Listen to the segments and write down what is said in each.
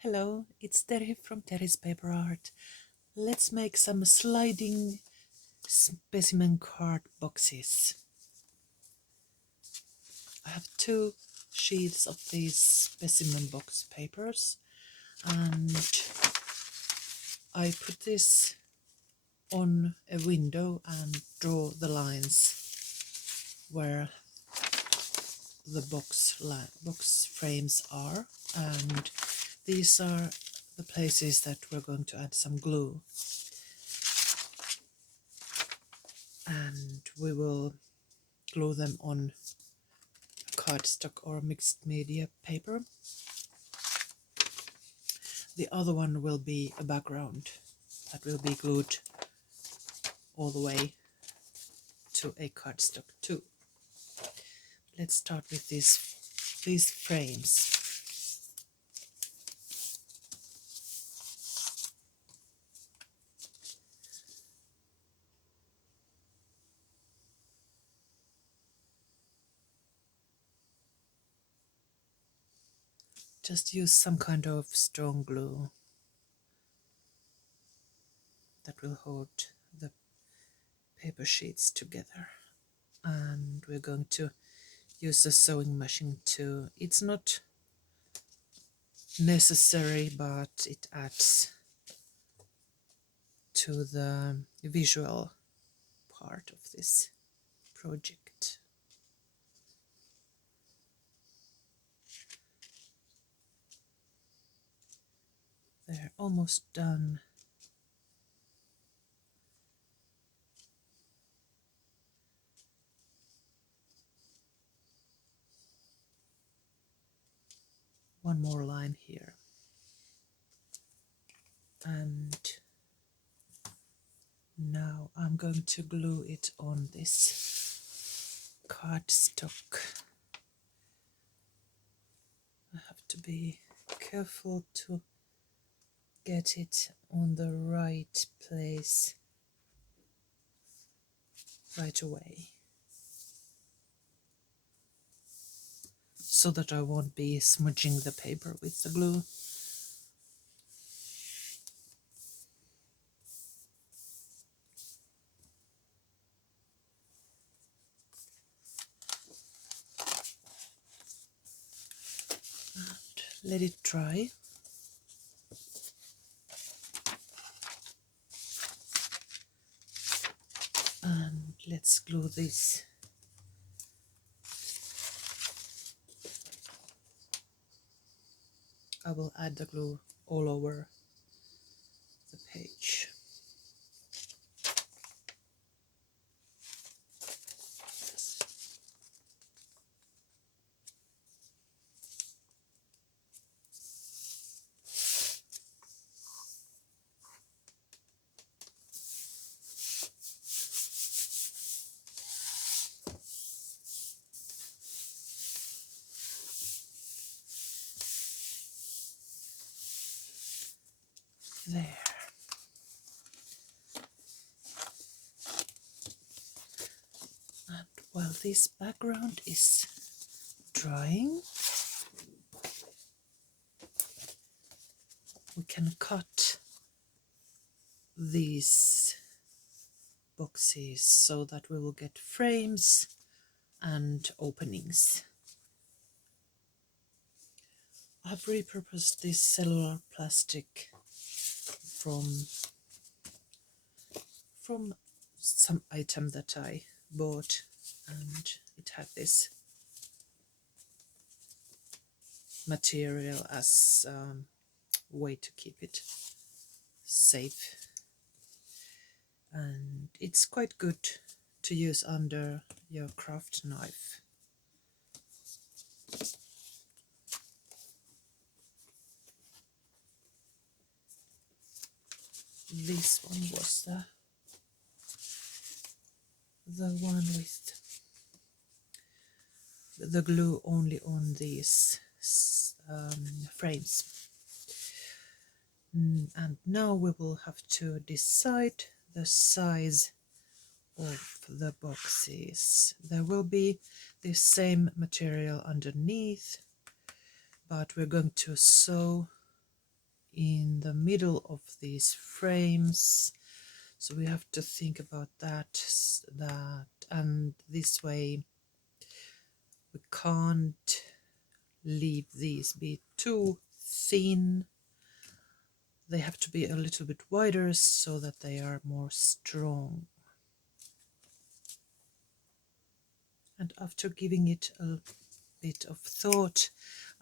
Hello, it's Terhi from Terhi's TPArt. Let's make some sliding specimen card boxes. I have 2 sheets of these specimen box papers and I put this on a window and draw the lines where the box frames are, and these are the places that we're going to add some glue, and we will glue them on cardstock or mixed media paper. The other one will be a background that will be glued all the way to a cardstock too. Let's start with these frames. Just use some kind of strong glue that will hold the paper sheets together. And we're going to use a sewing machine too. It's not necessary, but it adds to the visual part of this project. They're almost done. One more line here. And now I'm going to glue it on this cardstock. I have to be careful to get it on the right place right away, so that I won't be smudging the paper with the glue. And let it dry. And let's glue this. I will add the glue all over the page. There. And while this background is drying, we can cut these boxes so that we will get frames and openings. I've repurposed this cellular plastic from some item that I bought, and it had this material as a way to keep it safe, and it's quite good to use under your craft knife. This one was the one with the glue only on these frames. And now we will have to decide the size of the boxes. There will be the same material underneath, but we're going to sew in the middle of these frames, so we have to think about that, and this way we can't leave these be too thin. They have to be a little bit wider so that they are more strong. And after giving it a bit of thought,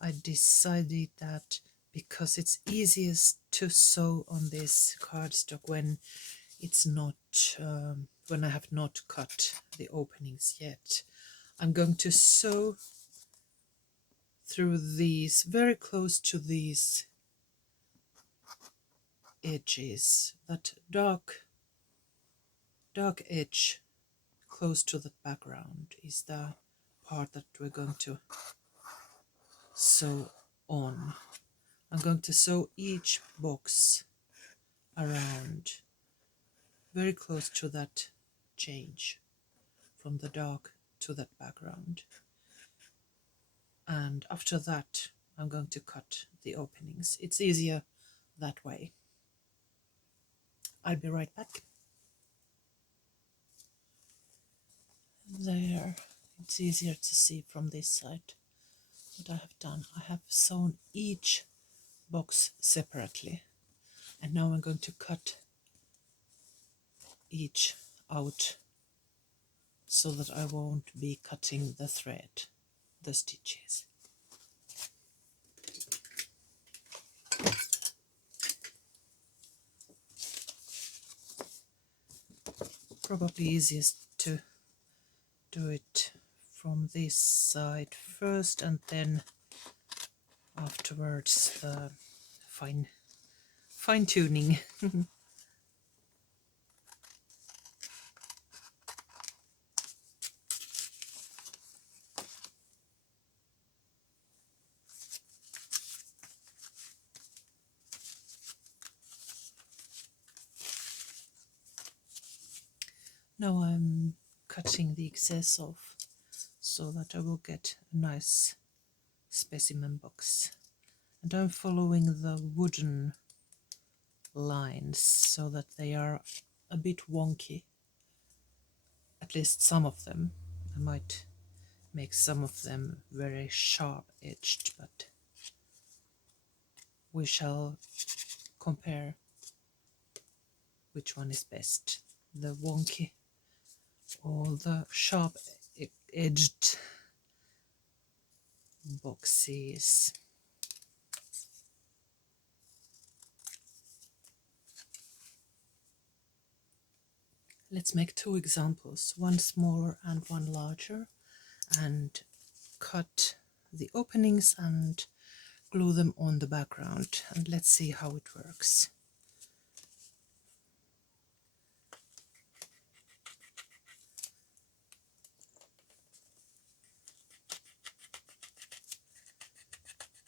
I decided that because it's easiest to sew on this cardstock when it's not, when I have not cut the openings yet, I'm going to sew through these, very close to these edges, that dark edge close to the background is the part that we're going to sew on. I'm going to sew each box around very close to that change from the dark to that background, and after that I'm going to cut the openings. It's easier that way. I'll be right back. There, it's easier to see from this side what I have done. I have sewn each box separately, and now I'm going to cut each out so that I won't be cutting the thread, the stitches. Probably easiest to do it from this side first, and then afterwards the fine tuning. Now I'm cutting the excess off so that I will get a nice specimen box, and I'm following the wooden lines so that they are a bit wonky, at least some of them. I might make some of them very sharp edged, but we shall compare which one is best, the wonky or the sharp edged boxes. Let's make two examples, one smaller and one larger, and cut the openings and glue them on the background, and let's see how it works.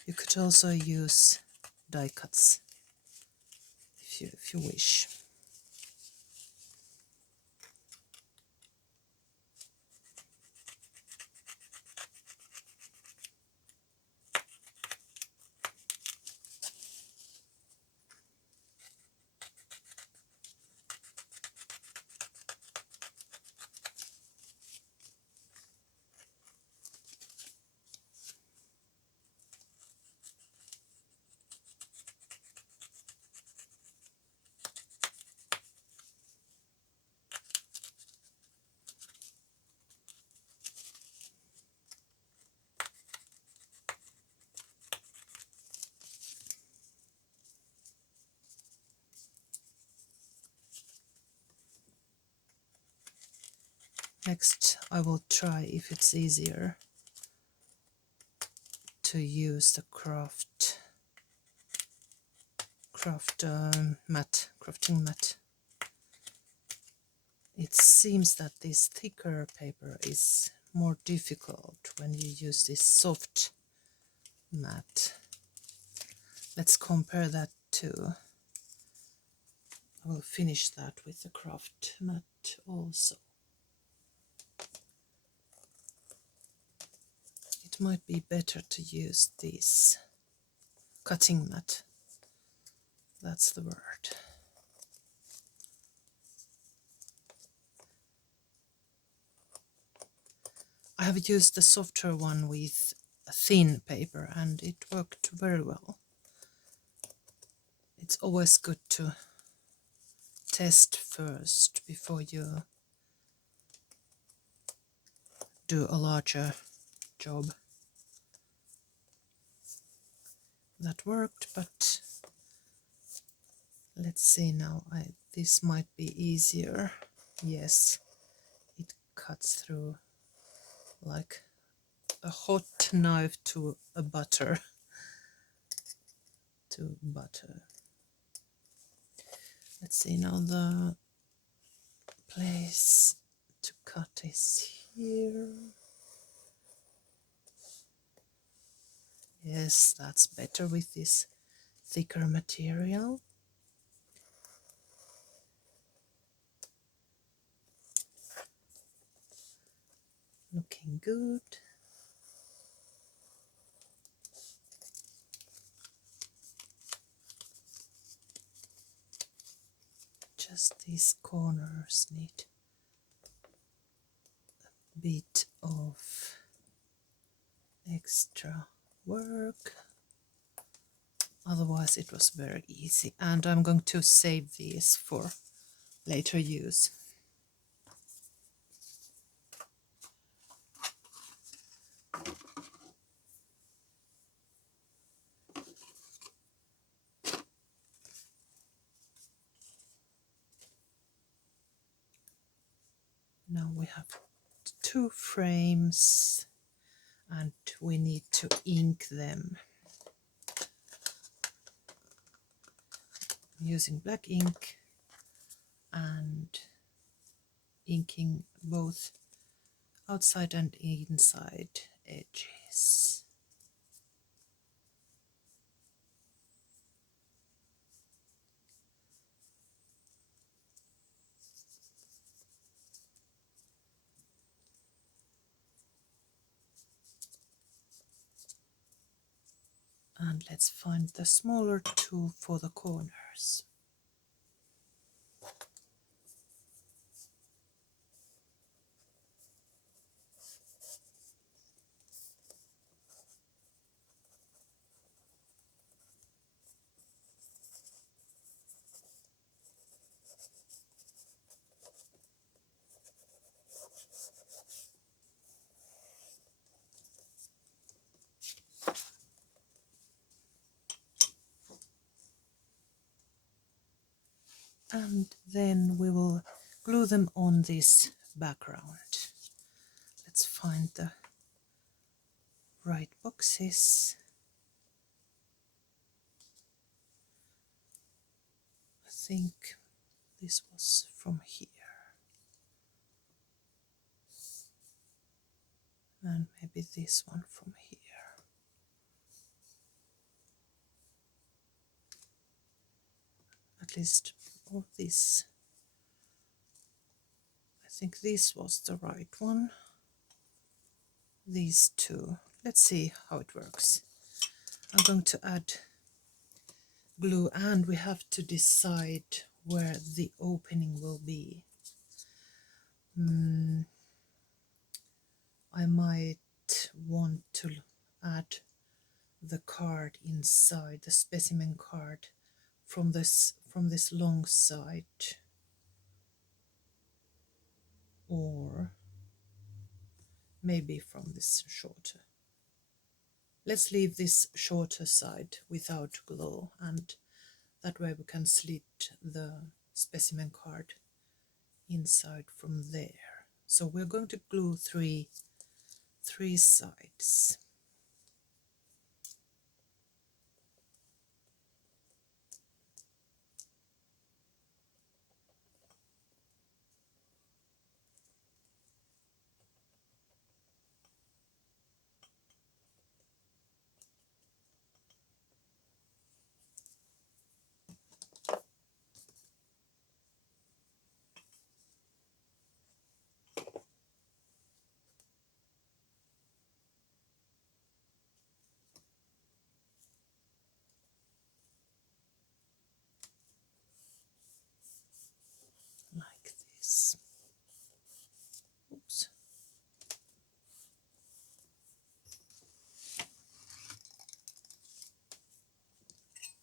You could also use die cuts if you wish. Next, I will try if it's easier to use the crafting mat. It seems that this thicker paper is more difficult when you use this soft mat. Let's compare that too. I will finish that with the craft mat also. It might be better to use this cutting mat That's the word. I have used the softer one with a thin paper and it worked very well. It's always good to test first before you do a larger job. That worked, but let's see now. This might be easier. Yes, it cuts through like a hot knife to a butter. To butter. Let's see now, the place to cut is here. Yes, that's better with this thicker material. Looking good. Just these corners need a bit of extra work. Otherwise it was very easy, and I'm going to save these for later use. Now we have 2 frames and we need to ink them. I'm using black ink and inking both outside and inside edges. And let's find the smaller tool for the corners. And then we will glue them on this background. Let's find the right boxes. I think this was from here. And maybe this one from here. At least all this. I think this was the right one. These two. Let's see how it works. I'm going to add glue and we have to decide where the opening will be. I might want to add the card inside, the specimen card from this long side, or maybe from this shorter. Let's leave this shorter side without glue, and that way we can slit the specimen card inside from there. So we're going to glue three sides.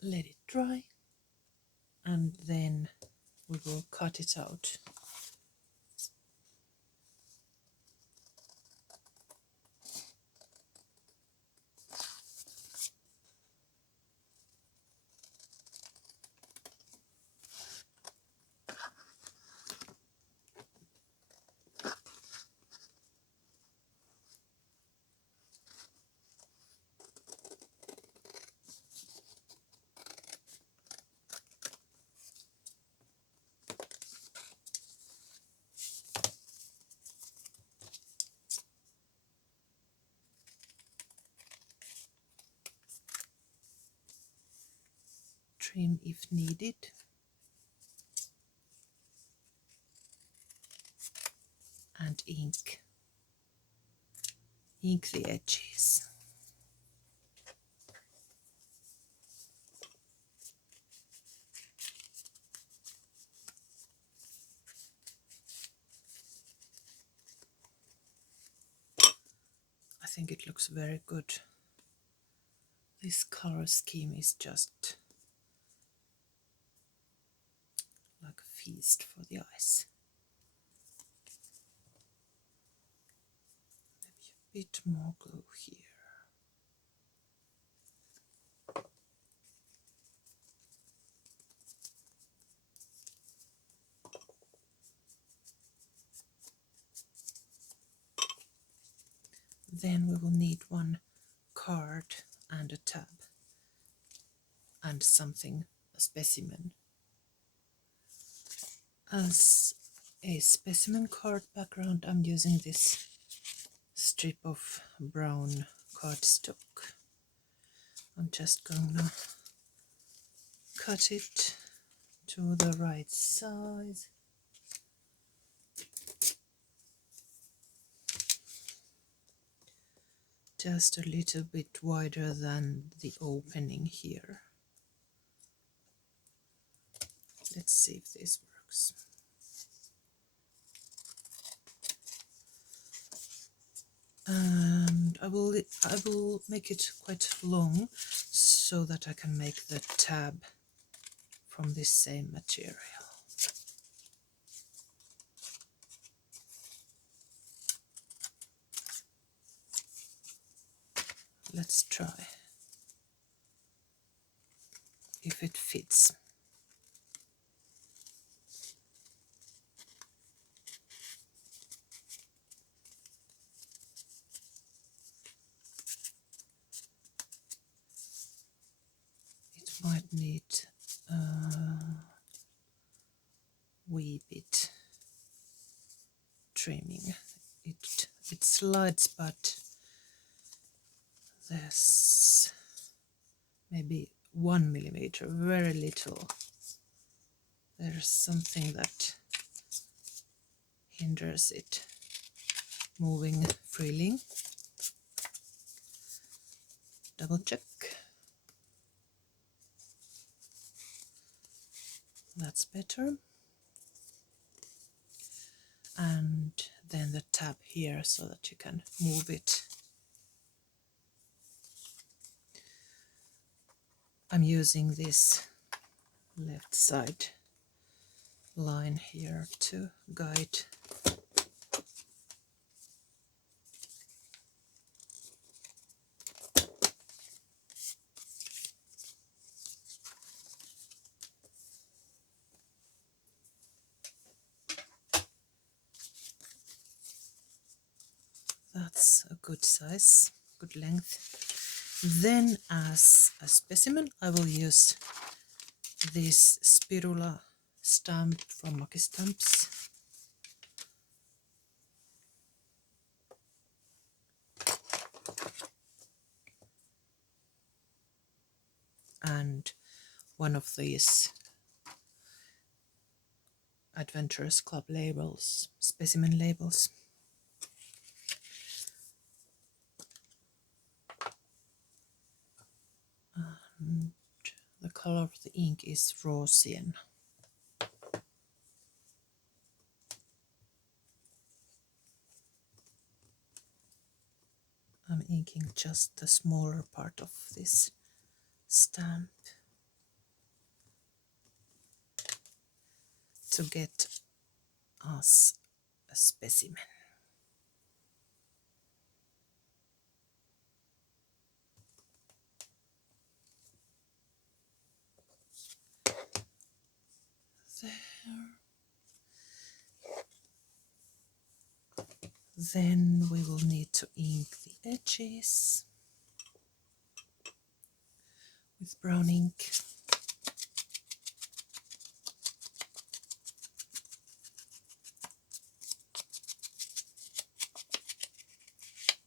let it dry, and then we will cut it out. Trim if needed. And ink the edges. I think it looks very good. This color scheme is just like a feast for the eyes. Maybe a bit more glue here. Then we will need one card and a tab and something, a specimen. As a specimen card background, I'm using this strip of brown cardstock. I'm just going to cut it to the right size. Just a little bit wider than the opening here. Let's see if this works. And I will make it quite long so that I can make the tab from this same material. Let's try if it fits. It might need a wee bit trimming. It slides, but there's maybe 1 millimeter, very little. There's something that hinders it moving freely. Double check. That's better. And then the tab here so that you can move it. I'm using this left side line here to guide. That's a good size, good length. Then as a specimen I will use this spirula stamp from Makistamps. And one of these Adventurous Club labels, Specimen Labels. And the color of the ink is raw sienna. I'm inking just the smaller part of this stamp. to get us a specimen. There. Then we will need to ink the edges with brown ink.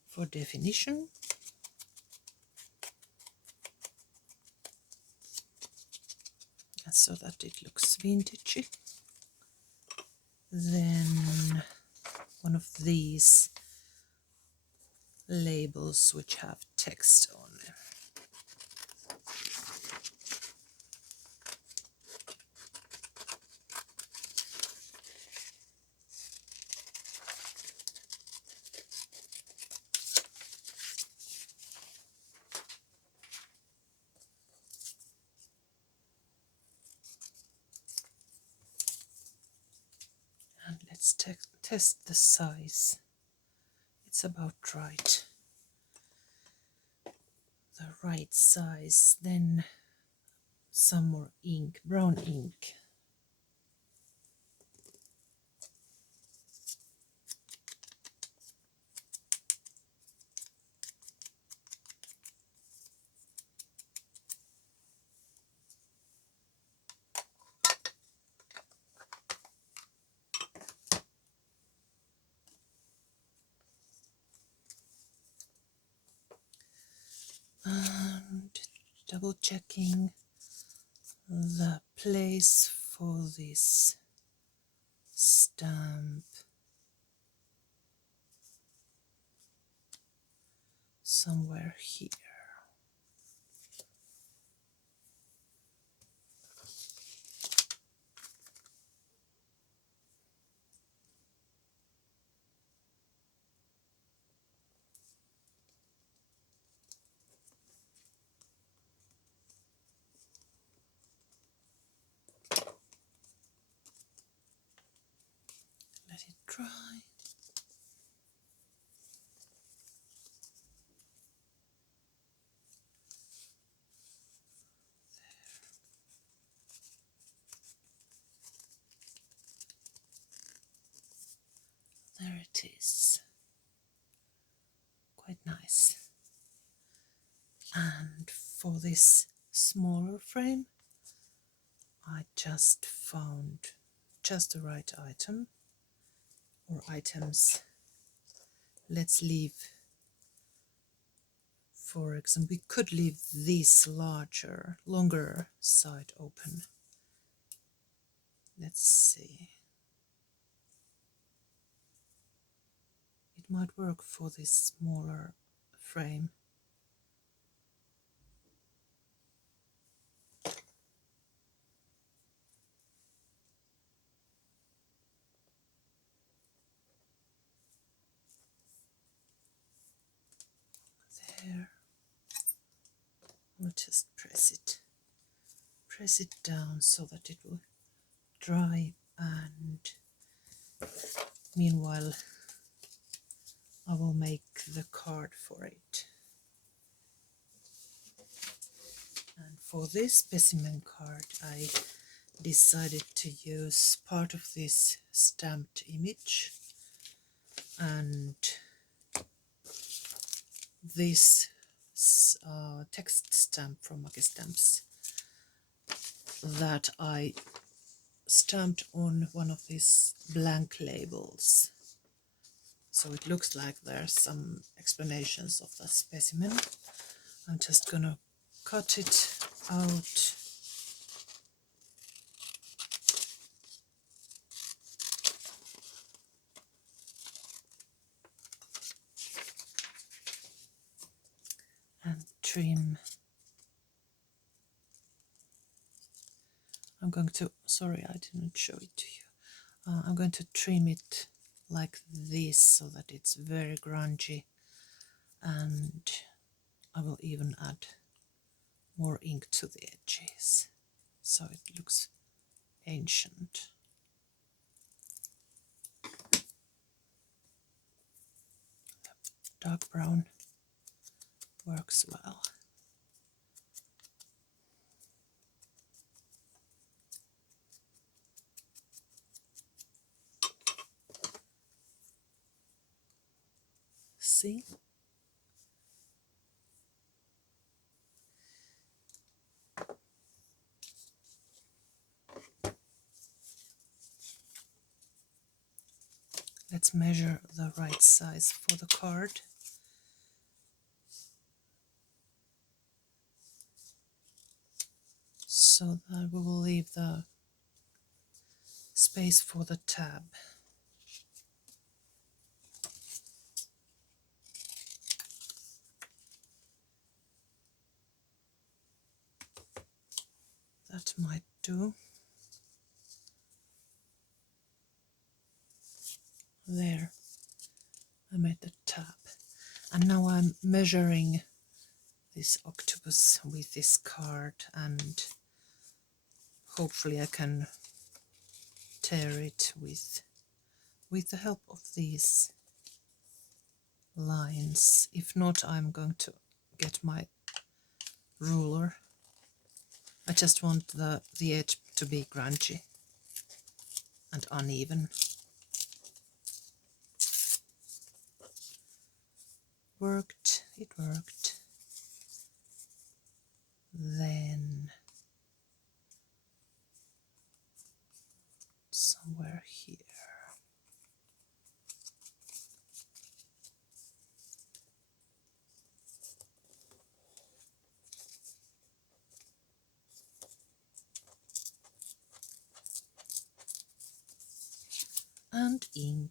For definition. And so that it looks vintagey. Then one of these labels which have text on them. And let's test the size. It's about right. The right size. Then some more ink, brown ink. And double checking the place for this stamp. Somewhere here. Let it dry. There it is. Quite nice. And for this smaller frame, I just found just the right item or items. Let's leave, for example, we could leave this longer side open. Let's see. It might work for this smaller frame. There. We'll just press it down so that it will dry, and meanwhile I will make the card for it. And for this specimen card I decided to use part of this stamped image and this text stamp from Makistamps that I stamped on one of these blank labels. So it looks like there's some explanations of the specimen. I'm just gonna cut it out. And trim. I'm going to, sorry I didn't show it to you. I'm going to trim it like this so that it's very grungy, and I will even add more ink to the edges so it looks ancient. dark brown works well. See? Let's measure the right size for the card. So that we will leave the space for the tab. That might do. There, I made the tab. And now I'm measuring this octopus with this card, and hopefully I can tear it with the help of these lines. If not, I'm going to get my ruler. I just want the edge to be grungy and uneven. Worked, it worked. Then somewhere here. And ink.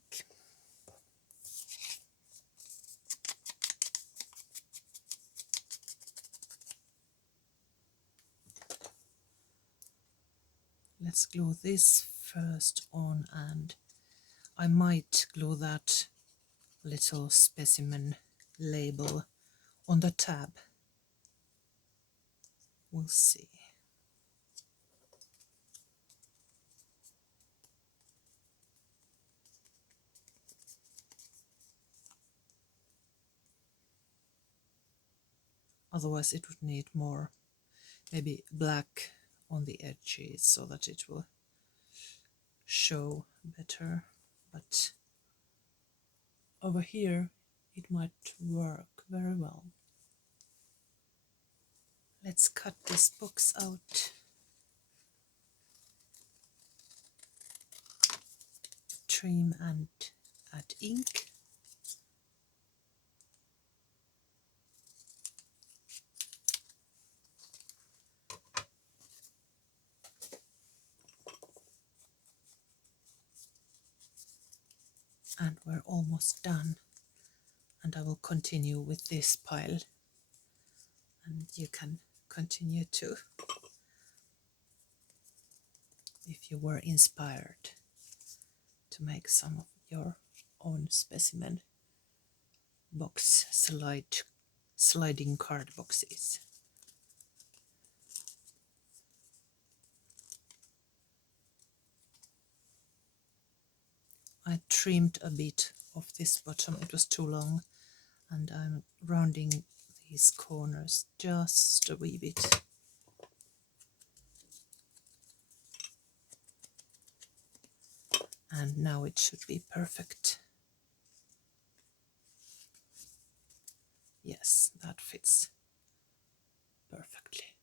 Let's glue this first on, and I might glue that little specimen label on the tab. We'll see. Otherwise it would need more, maybe black on the edges so that it will show better. But over here it might work very well. Let's cut this box out. Trim and add ink. And we're almost done. And I will continue with this pile. And you can continue too, if you were inspired to make some of your own specimen box sliding card boxes. I trimmed a bit of this bottom, it was too long, and I'm rounding these corners just a wee bit. And now it should be perfect. Yes, that fits perfectly.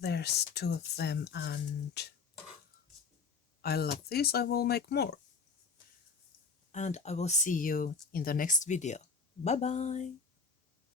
There's two of them, and I love these. I will make more. And I will see you in the next video. Bye bye.